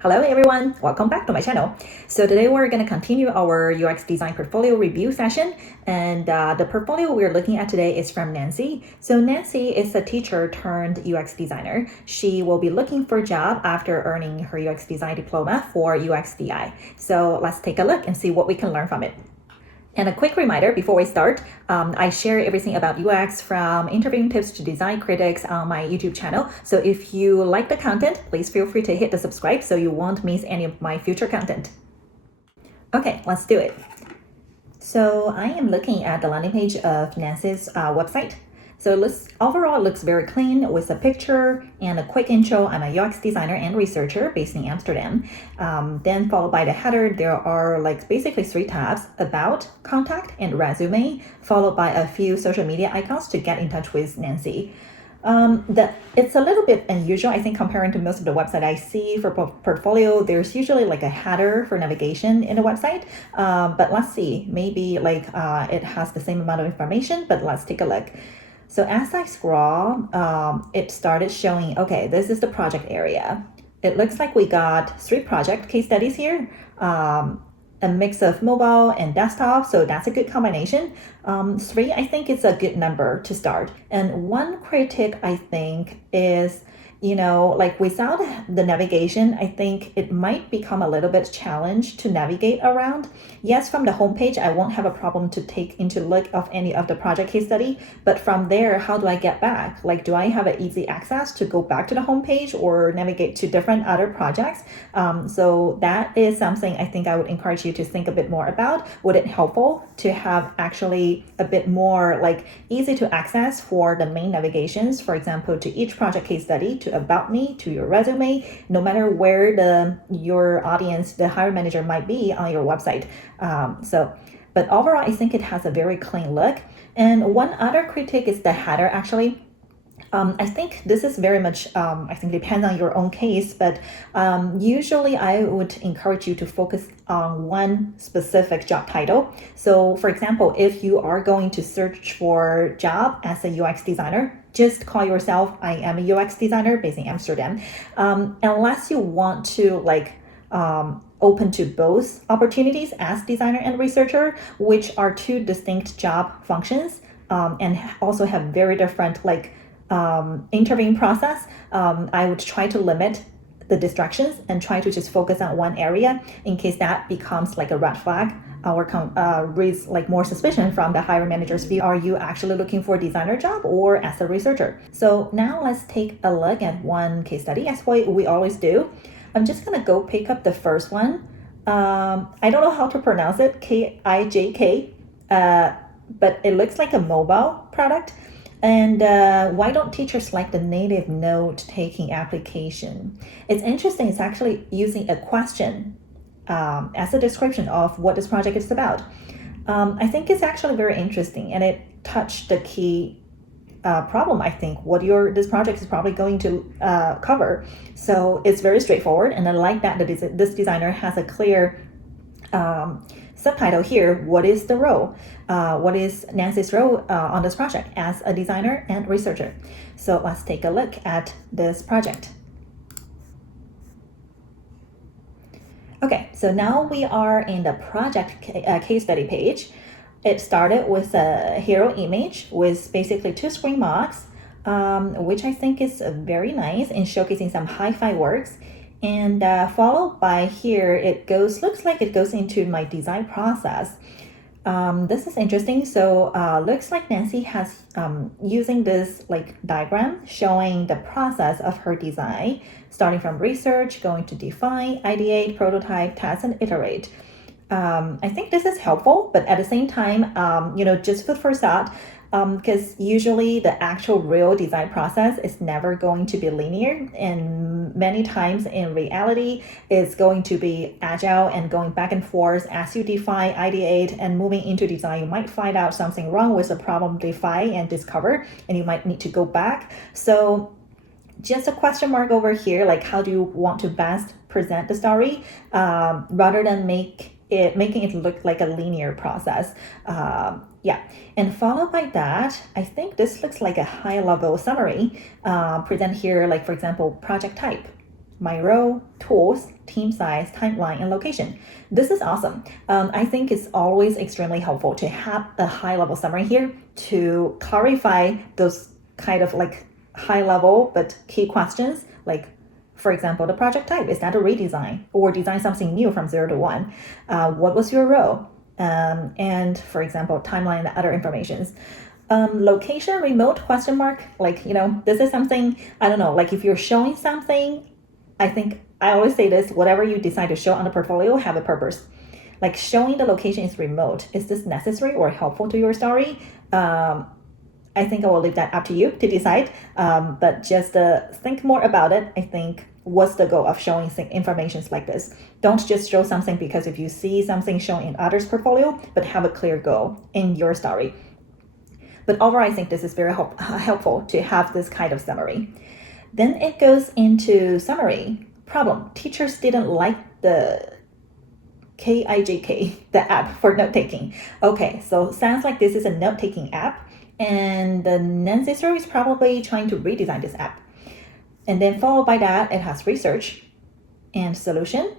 Hello everyone, welcome back to my channel. So today we're going to continue our UX design portfolio review session, and the portfolio we're looking at today is from Nancy. So Nancy is a teacher turned UX designer. She will be looking for a job after earning her UX design diploma for UX DI. So let's take a look and see what we can learn from it. And a quick reminder before we start, I share everything about UX from interviewing tips to design critics on my YouTube channel. So if you like the content, please feel free to hit the subscribe so you won't miss any of my future content. Okay, let's do it. So I am looking at the landing page of Nancy's website. So overall, it looks very clean with a picture and a quick intro. I'm a UX designer and researcher based in Amsterdam. Then followed by the header, there are basically 3 tabs: About, Contact, and Resume, followed by a few social media icons to get in touch with Nancy. It's a little bit unusual, I think, comparing to most of the website I see for portfolio. There's usually a header for navigation in the website, but let's see, maybe it has the same amount of information, but let's take a look. So as I scroll, it started showing, okay, this is the project area. It looks like we got 3 project case studies here, a mix of mobile and desktop, so that's a good combination. 3, I think, is a good number to start. And one critic, I think, is, without the navigation, I think it might become a little bit challenged to navigate around. Yes, from the homepage, I won't have a problem to take into look of any of the project case study, but from there, how do I get back? Do I have an easy access to go back to the homepage or navigate to different other projects? So that is something I think I would encourage you to think a bit more about. Would it helpful to have actually a bit more easy to access for the main navigations, for example, to each project case study, to About Me, to your resume, no matter where your audience, the hiring manager, might be on your website. But overall, I think it has a very clean look. And one other critique is the header, actually. I think this is very much, I think, depends on your own case, but usually I would encourage you to focus on one specific job title. So for example, if you are going to search for a job as a UX designer, just call yourself, I am a UX designer based in Amsterdam. Unless you want to open to both opportunities as designer and researcher, which are 2 distinct job functions, and also have very different interviewing process, I would try to limit the distractions and try to just focus on one area in case that becomes a red flag or raise more suspicion from the hiring manager's view. Are you actually looking for a designer job or as a researcher? So now let's take a look at one case study, as we always do. I'm just gonna go pick up the first one. I don't know how to pronounce it, KIJK, but it looks like a mobile product. And why don't teachers like the native note-taking application? It's interesting. It's actually using a question as a description of what this project is about. I think it's actually very interesting, and it touched the key problem, I think, what this project is probably going to cover. So it's very straightforward, and I like that this designer has a clear subtitle here. What is the role? What is Nancy's role on this project as a designer and researcher? So let's take a look at this project. Okay, so now we are in the project case study page. It started with a hero image with basically 2 screen mocks, which I think is very nice in showcasing some hi-fi works. And followed by here, looks like it goes into my design process. This is interesting. So looks like Nancy has using this diagram showing the process of her design, starting from research, going to define, ideate, prototype, test, and iterate. I think this is helpful, but at the same time, just food for thought, because usually the actual real design process is never going to be linear, and many times in reality it's going to be agile and going back and forth as you define, ideate, and moving into design. You might find out something wrong with the problem define and discover, and you might need to go back. So just a question mark over here, how do you want to best present the story, rather than making it look like a linear process. And followed by that, I think this looks like a high-level summary present here, for example, project type. my role, tools, team size, timeline, and location. This is awesome. I think it's always extremely helpful to have a high-level summary here to clarify those kind of like high-level but key questions, like for example, the project type, is that a redesign or design something new from 0 to 1? What was your role? And for example, timeline and other informations. Location, remote, question mark, like, this is something, I don't know, like if you're showing something, I think I always say this, whatever you decide to show on the portfolio, have a purpose. Like showing the location is remote. Is this necessary or helpful to your story? I think I will leave that up to you to decide, but just think more about it. I think what's the goal of showing information like this? Don't just show something because if you see something shown in others' portfolio, but have a clear goal in your story. But overall, I think this is very helpful to have this kind of summary. Then it goes into summary. Problem, teachers didn't like the KIJK, the app for note-taking. Okay, so sounds like this is a note-taking app. And Nancy Sir is probably trying to redesign this app. And then followed by that, it has research and solution.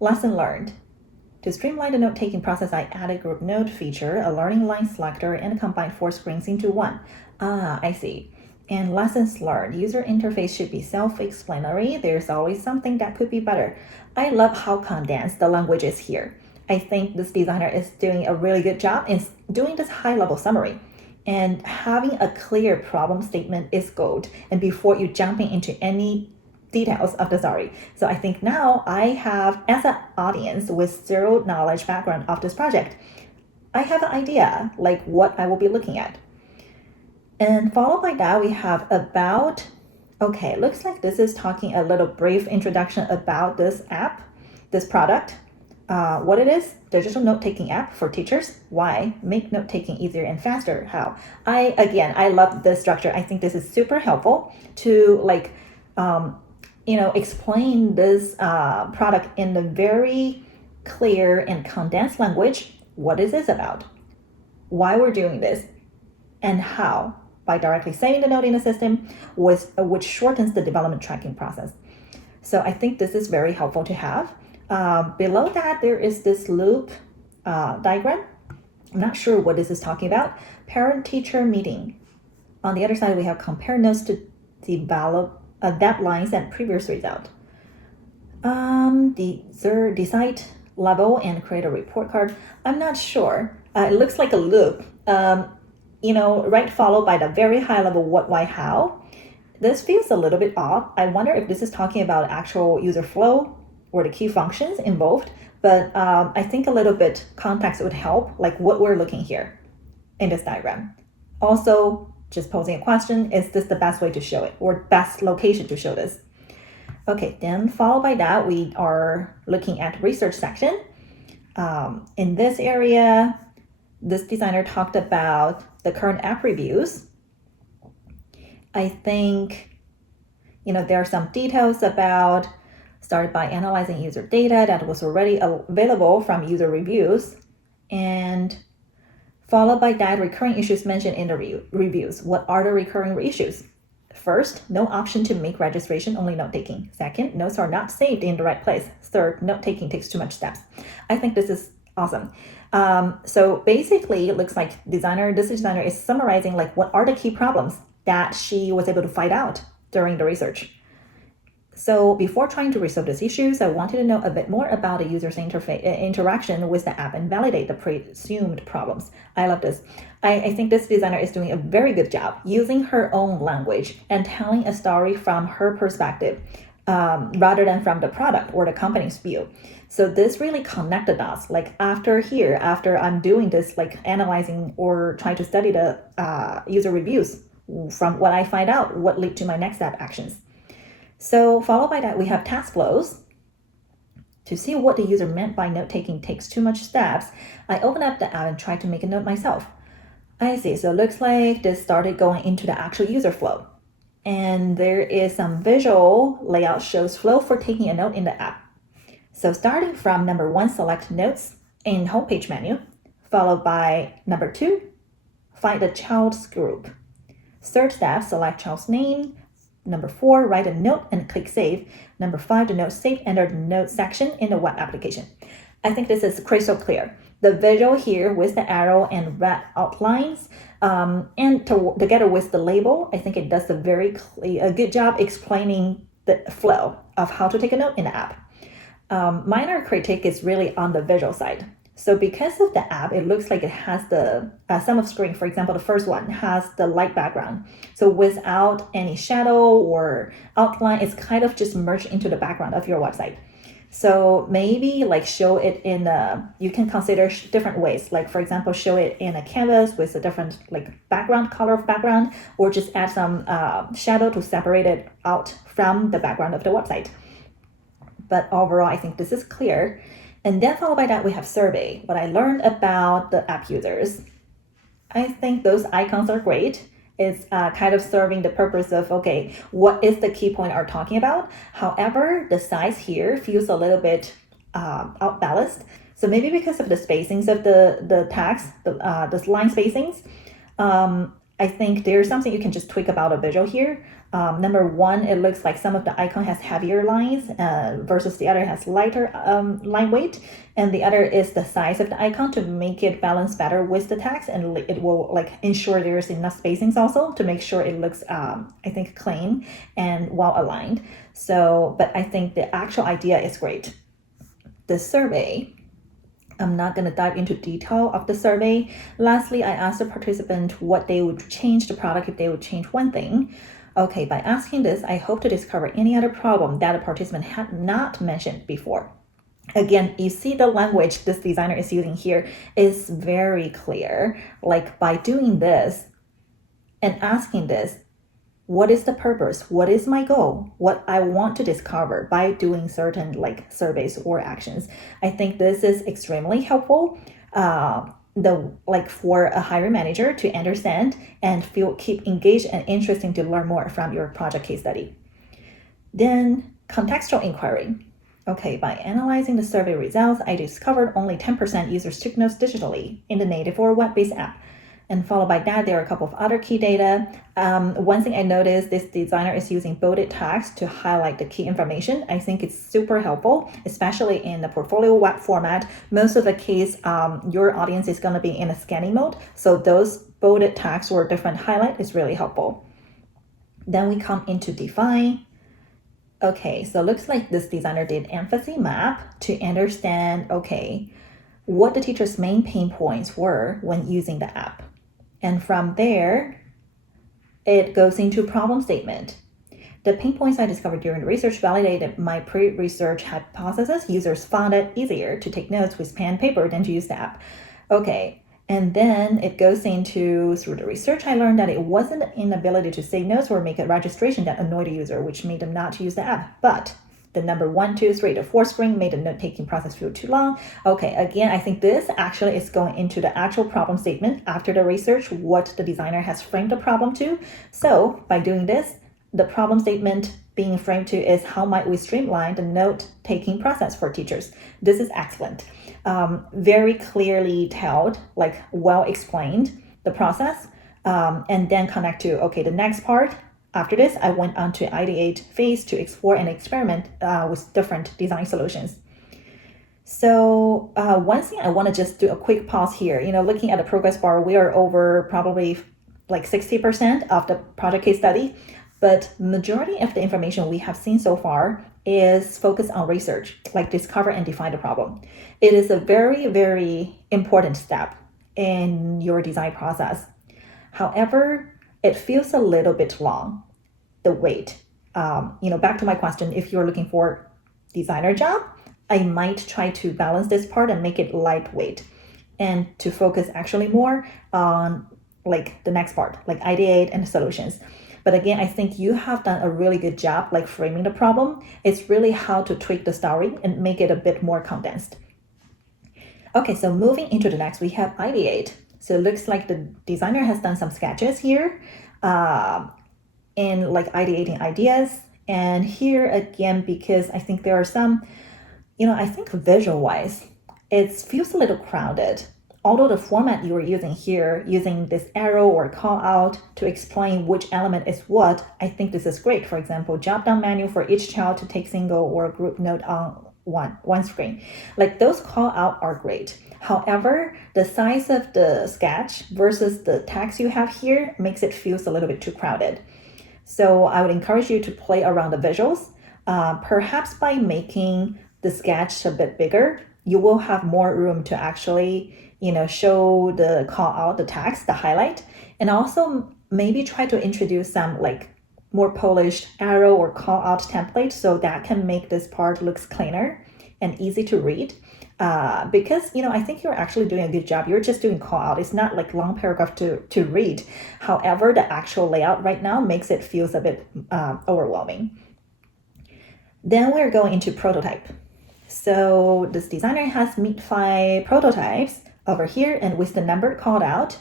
Lesson learned. To streamline the note-taking process, I added group note feature, a learning line selector, and combined 4 screens into one. I see. And lessons learned. User interface should be self-explanatory. There's always something that could be better. I love how condensed the language is here. I think this designer is doing a really good job in doing this high-level summary. And having a clear problem statement is gold. And before you jumping into any details of the story. So I think now I have, as an audience with zero knowledge background of this project, I have an idea like what I will be looking at. And followed by that, we have about, okay, looks like this is talking a little brief introduction about this app, this product. What it is, digital note-taking app for teachers. Why? Make note-taking easier and faster. How? I love this structure. I think this is super helpful to explain this product in a very clear and condensed language. What is this about? Why we're doing this? And how? By directly saving the note in the system, which shortens the development tracking process. So I think this is very helpful to have. Below that, there is this loop diagram. I'm not sure what this is talking about. Parent-teacher meeting. On the other side, we have compare notes to develop deadlines and previous result. Decide level and create a report card. I'm not sure. It looks like a loop. Right followed by the very high level what, why, how. This feels a little bit odd. I wonder if this is talking about actual user flow or the key functions involved, but I think a little bit context would help, like what we're looking here in this diagram. Also, just posing a question, is this the best way to show it or best location to show this? Okay, then followed by that, we are looking at research section. In this area, this designer talked about the current app reviews. I think, there are some details about started by analyzing user data that was already available from user reviews, and followed by that, recurring issues mentioned in the reviews. What are the recurring issues? First, no option to make registration, only note-taking. Second, notes are not saved in the right place. Third, note-taking takes too much steps. I think this is awesome. So basically, it looks like this designer is summarizing like what are the key problems that she was able to find out during the research. So before trying to resolve these issues, I wanted to know a bit more about the user's interaction with the app and validate the presumed problems. I love this. I think this designer is doing a very good job using her own language and telling a story from her perspective rather than from the product or the company's view. So this really connected us. Like after I'm doing this, like analyzing or trying to study the user reviews, from what I find out, what lead to my next step actions. So followed by that, we have task flows. To see what the user meant by note-taking takes too much steps, I open up the app and try to make a note myself. I see, so it looks like this started going into the actual user flow. And there is some visual layout shows flow for taking a note in the app. So starting from number 1, select notes in homepage menu, followed by number 2, find the child's group. Third step, select child's name, Number 4, write a note and click save. Number 5, the note saved under the note section in the web application. I think this is crystal clear. The visual here with the arrow and red outlines, and together with the label, I think it does a good job explaining the flow of how to take a note in the app. Minor critique is really on the visual side. So because of the app, it looks like it has the sum of screen. For example, the first one has the light background. So without any shadow or outline, it's kind of just merged into the background of your website. So maybe like show it in you can consider different ways. Like for example, show it in a canvas with a different like color of background, or just add some shadow to separate it out from the background of the website. But overall, I think this is clear. And then followed by that, we have survey. What I learned about the app users. I think those icons are great. It's kind of serving the purpose of, okay, what is the key point are talking about? However, the size here feels a little bit outbalanced. So maybe because of the spacings of the text, the line spacings, I think there's something you can just tweak about a visual here. Number 1, it looks like some of the icon has heavier lines versus the other has lighter line weight. And the other is the size of the icon to make it balance better with the text. And it will like ensure there's enough spacings also to make sure it looks, I think, clean and well aligned. So, but I think the actual idea is great. The survey, I'm not going to dive into detail of the survey. Lastly, I asked the participant what they would change the product if they would change one thing. Okay, by asking this, I hope to discover any other problem that a participant had not mentioned before. Again, you see the language this designer is using here is very clear. Like by doing this and asking this, what is the purpose? What is my goal? What I want to discover by doing certain like surveys or actions. I think this is extremely helpful. For a hiring manager to understand and keep engaged and interesting to learn more from your project case study. Then contextual inquiry. Okay, by analyzing the survey results, I discovered only 10% users took notes digitally in the native or web-based app. And followed by that, there are a couple of other key data. One thing I noticed, this designer is using bolded text to highlight the key information. I think it's super helpful, especially in the portfolio web format. Most of the case, your audience is going to be in a scanning mode. So those bolded text or different highlight is really helpful. Then we come into define. Okay, so it looks like this designer did empathy map to understand, okay, what the teacher's main pain points were when using the app. And from there, it goes into problem statement. The pain points I discovered during the research validated my pre-research hypothesis. Users found it easier to take notes with pen and paper than to use the app. Okay, and then it goes into, through the research, I learned that it wasn't an inability to save notes or make a registration that annoyed the user, which made them not use the app, but the number 1, 2, 3, the 4 screen made the note-taking process feel too long. Okay, again, I think this actually is going into the actual problem statement after the research, what the designer has framed the problem to. So by doing this, the problem statement being framed to is how might we streamline the note-taking process for teachers. This is excellent. Very clearly told, like well explained the process, and then connect to, okay, the next part. After this, I went on to ideate phase to explore and experiment with different design solutions. So one thing I want to just do a quick pause here. Looking at the progress bar, we are over probably like 60% of the project case study, but majority of the information we have seen so far is focused on research, like discover and define the problem. It is a very, very important step in your design process. However, it feels a little bit long, the wait. Back to my question, if you're looking for designer job, I might try to balance this part and make it lightweight and to focus actually more on like the next part, like ideate and solutions. But again, I think you have done a really good job like framing the problem. It's really how to tweak the story and make it a bit more condensed. Okay, so moving into the next, we have ideate. So it looks like the designer has done some sketches here in like ideating ideas. And here again, because I think there are some, I think visual wise, it feels a little crowded. although the format you are using here, using this arrow or call out to explain which element is what, I think this is great. For example, drop down menu for each child to take single or group note on one screen. Like those call out are great. However, the size of the sketch versus the text you have here makes it feels a little bit too crowded. So I would encourage you to play around the visuals. Perhaps by making the sketch a bit bigger, you will have more room to actually, show the call out, the text, the highlight, and also maybe try to introduce some like more polished arrow or call out template so that can make this part looks cleaner and easy to read. Because I think you're actually doing a good job. You're just doing call out. It's not like long paragraph to read. However, the actual layout right now makes it feels a bit overwhelming. Then we're going into prototype. So this designer has MeetFi prototypes over here, and with the number called out,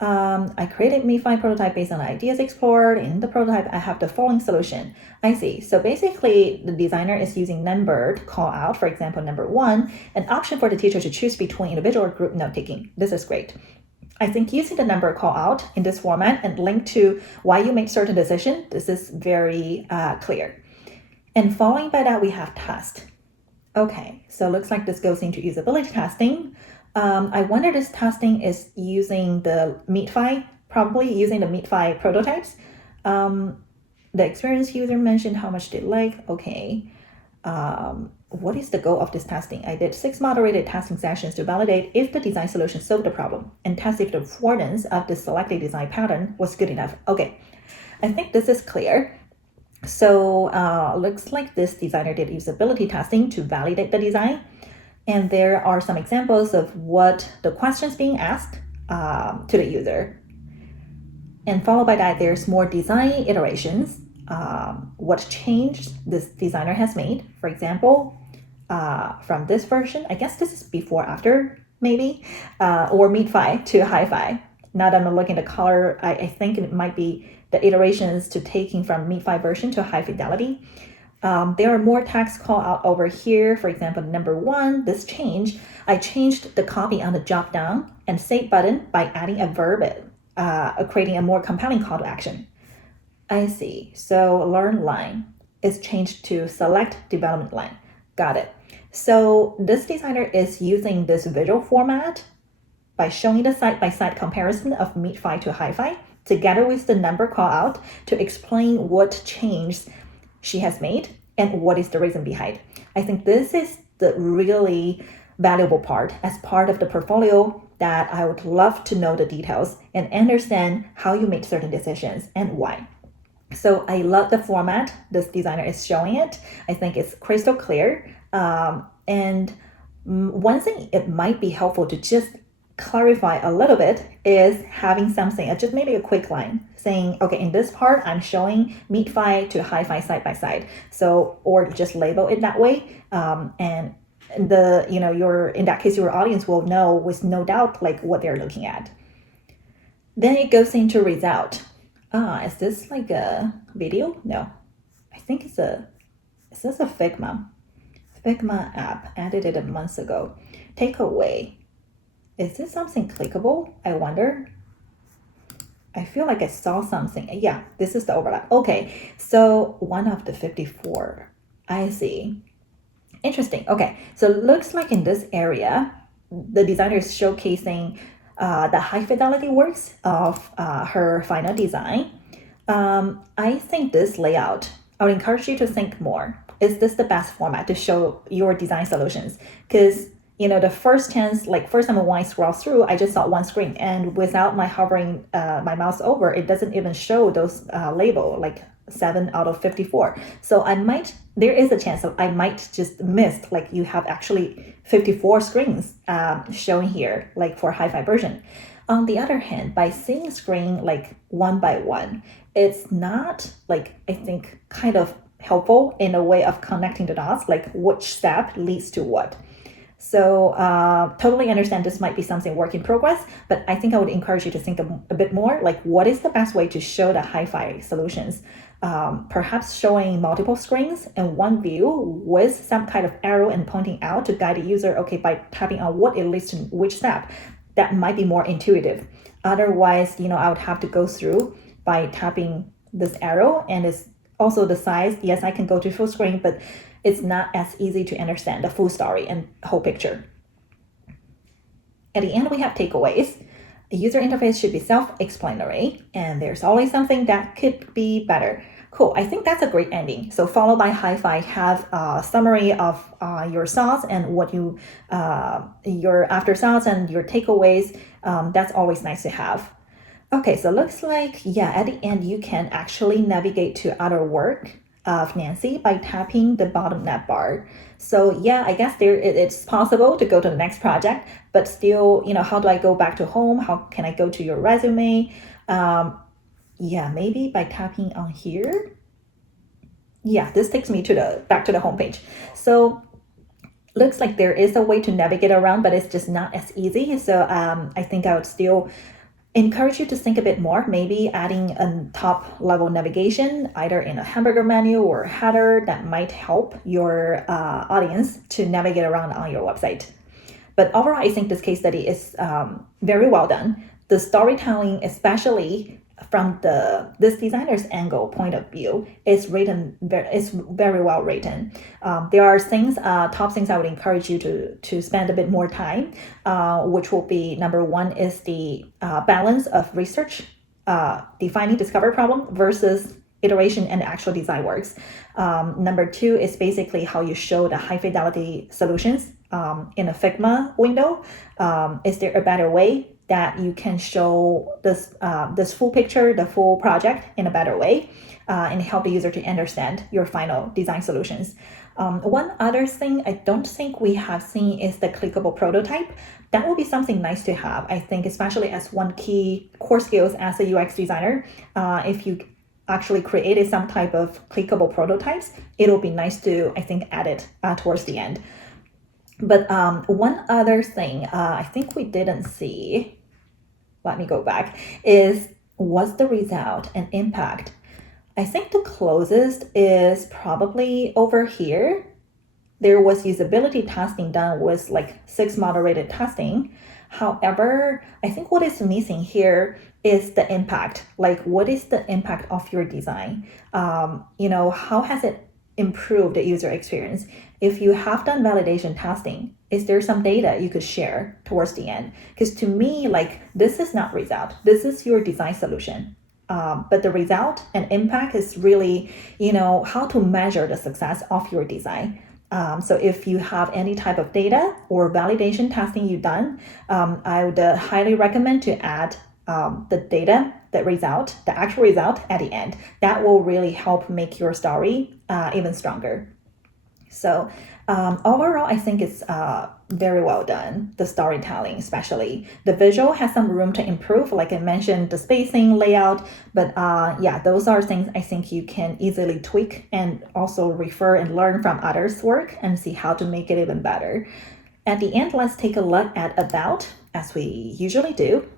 I created MeetFi prototype based on ideas explored. In the prototype, I have the following solution. I see. So basically, the designer is using numbered call out, for example, number 1, an option for the teacher to choose between individual or group note taking. This is great. I think using the number call out in this format and link to why you made certain decision, this is very clear. And following by that, we have test. Okay, so it looks like this goes into usability testing. I wonder this testing is using the MeetFi, probably using the MeetFi prototypes. The experienced user mentioned how much they like. Okay, what is the goal of this testing? I did 6 moderated testing sessions to validate if the design solution solved the problem and test if the affordance of the selected design pattern was good enough. Okay, I think this is clear. So looks like this designer did usability testing to validate the design. And there are some examples of what the questions being asked to the user. And followed by that, there's more design iterations, what change this designer has made. For example, from this version, I guess this is before, after, maybe, or MeetFi to Hi-Fi. Now that I'm looking at the color, I think it might be the iterations to taking from MeetFi version to High-fidelity. There are more text call out over here. For example, number 1, this change, I changed the copy on the drop down and save button by adding a verb, creating a more compelling call to action. I see. So learn line is changed to select development line. Got it. So this designer is using this visual format by showing the side-by-side comparison of MeetFi to Hi-Fi together with the number call out to explain what change she has made and what is the reason behind. I think this is the really valuable part as part of the portfolio that I would love to know the details and understand how you made certain decisions and why. So I love the format this designer is showing it. I think it's crystal clear. And one thing it might be helpful to just clarify a little bit is having something, just maybe a quick line saying, okay, in this part, I'm showing MeetFi to Hi-Fi side by side. So, or just label it that way. And the, in that case, your audience will know with no doubt, like what they're looking at. Then it goes into result. Is this like a video? No, I think is this a Figma app edited a month ago. Takeaway. Is this something clickable? I wonder. I feel like I saw something. Yeah, this is the overlap. Okay, so one of the 54. I see. Interesting. Okay, so it looks like in this area, the designer is showcasing the high fidelity works of her final design. I think this layout, I would encourage you to think more. Is this the best format to show your design solutions? Because the first time when I scroll through, I just saw one screen, and without my hovering my mouse over, it doesn't even show those label, like 7 out of 54. So there is a chance that I might just miss, like you have actually 54 screens showing here, like for Hi-Fi version. On the other hand, by seeing screen like one by one, it's not like, I think, kind of helpful in a way of connecting the dots, like which step leads to what. So totally understand this might be something work in progress, but I think I would encourage you to think a bit more, like what is the best way to show the Hi-Fi solutions? Perhaps showing multiple screens in one view with some kind of arrow and pointing out to guide the user, okay, by tapping on what it leads to which step. that might be more intuitive. Otherwise, I would have to go through by tapping this arrow, and it's also the size. Yes, I can go to full screen, but it's not as easy to understand the full story and whole picture. At the end, we have takeaways. The user interface should be self-explanatory, and there's always something that could be better. Cool, I think that's a great ending. So followed by high-fi, have a summary of your thoughts and what your after thoughts and your takeaways. That's always nice to have. Okay, so looks like, at the end, you can actually navigate to other work of Nancy by tapping the bottom nav bar. So I guess it's possible to go to the next project, but still, how do I go back to home? How can I go to your resume? Maybe by tapping on here. This takes me back to the homepage. So looks like there is a way to navigate around, but it's just not as easy. So I think I would still encourage you to think a bit more, maybe adding a top level navigation, either in a hamburger menu or header, that might help your audience to navigate around on your website. But overall, I think this case study is very well done. The storytelling, especially from this designer's angle point of view, is very well written. There are top things I would encourage you to spend a bit more time, which will be, number one is the balance of research, defining discover problem versus iteration and actual design works. Number two is basically how you show the high fidelity solutions in a Figma window. Is there a better way that you can show this full picture, the full project in a better way, and help the user to understand your final design solutions? One other thing I don't think we have seen is the clickable prototype. That will be something nice to have, I think, especially as one key core skills as a UX designer. If you actually created some type of clickable prototypes, it'll be nice to, I think, add it towards the end. But one other thing I think we didn't see, let me go back, is what's the result and impact? I think the closest is probably over here. There was usability testing done with like 6 moderated testing. However, I think what is missing here is the impact. Like, what is the impact of your design? How has it improved the user experience? If you have done validation testing, is there some data you could share towards the end? Because to me, this is not result. This is your design solution. But the result and impact is really, how to measure the success of your design. So if you have any type of data or validation testing you've done, I would highly recommend to add the data, the actual result at the end. That will really help make your story even stronger. So overall, I think it's very well done, the storytelling especially. The visual has some room to improve, like I mentioned, the spacing, layout, but those are things I think you can easily tweak and also refer and learn from others' work and see how to make it even better. At the end, let's take a look at About, as we usually do.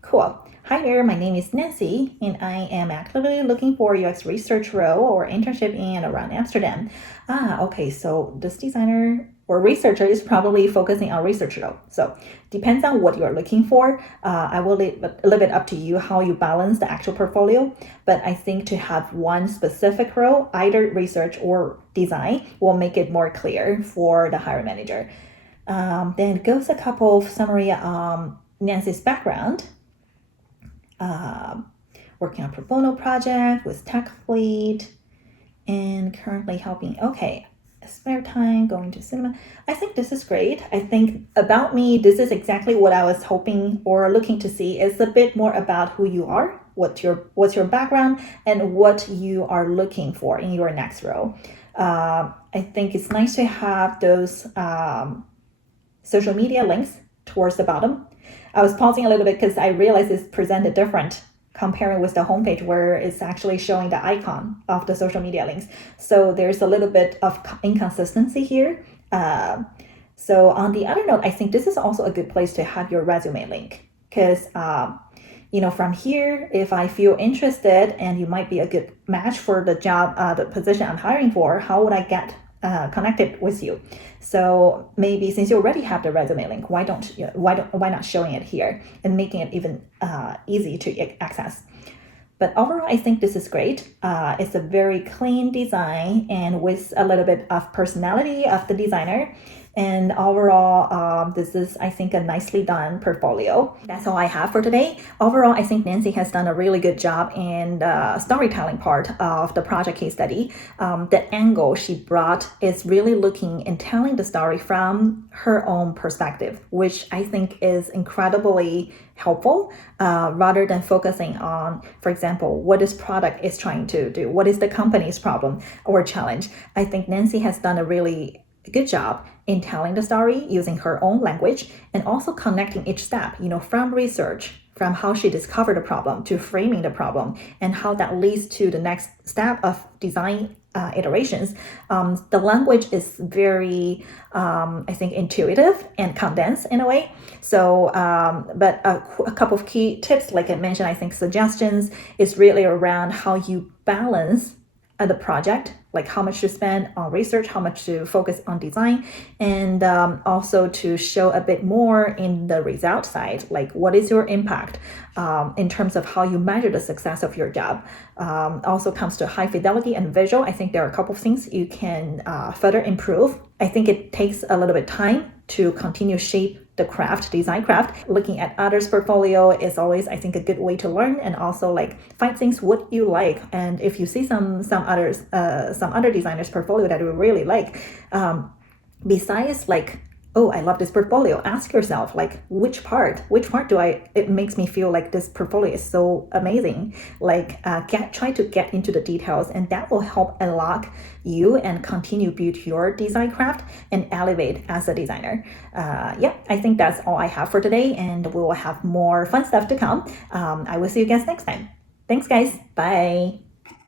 Cool. Hi there, my name is Nancy, and I am actively looking for UX research role or internship in and around Amsterdam. Okay, so this designer or researcher is probably focusing on research role. So depends on what you're looking for. I will leave it up to you how you balance the actual portfolio, but I think to have one specific role, either research or design, will make it more clear for the hiring manager. Then goes a couple of summary on Nancy's background. Working on pro bono project with Tech Fleet and currently helping, spare time, going to cinema. I think this is great. I think about me, this is exactly what I was hoping or looking to see. It's a bit more about who you are, what's your background, and what you are looking for in your next role. I think it's nice to have those social media links towards the bottom. I was pausing a little bit because I realized it's presented different comparing with the homepage where it's actually showing the icon of the social media links. So there's a little bit of inconsistency here. So on the other note, I think this is also a good place to have your resume link because, from here, if I feel interested and you might be a good match for the job, the position I'm hiring for, how would I get connected with you. So maybe since you already have the resume link, why not showing it here and making it even easy to access? But overall, I think this is great. It's a very clean design and with a little bit of personality of the designer. And overall, this is, I think, a nicely done portfolio. That's all I have for today. Overall, I think Nancy has done a really good job in the storytelling part of the project case study. The angle she brought is really looking and telling the story from her own perspective, which I think is incredibly helpful, rather than focusing on, for example, what this product is trying to do, what is the company's problem or challenge. I think Nancy has done a really good job in telling the story using her own language and also connecting each step, from research, from how she discovered the problem to framing the problem and how that leads to the next step of design iterations. The language is very, I think, intuitive and condensed in a way. So, but a couple of key tips, like I mentioned, I think suggestions is really around how you balance the project, like how much to spend on research, how much to focus on design, and also to show a bit more in the result side, like what is your impact in terms of how you measure the success of your job. Also comes to high fidelity and visual. I think there are a couple of things you can further improve. I think it takes a little bit of time to continue shape the design craft. Looking at others' portfolio is always, I think, a good way to learn and also like find things what you like. And if you see some other designers' portfolio that you really like, besides like, oh, I love this portfolio, ask yourself like which part it makes me feel like this portfolio is so amazing. Like try to get into the details, and that will help unlock you and continue build your design craft and elevate as a designer. I think that's all I have for today, and we will have more fun stuff to come. I will see you guys next time. Thanks guys, bye.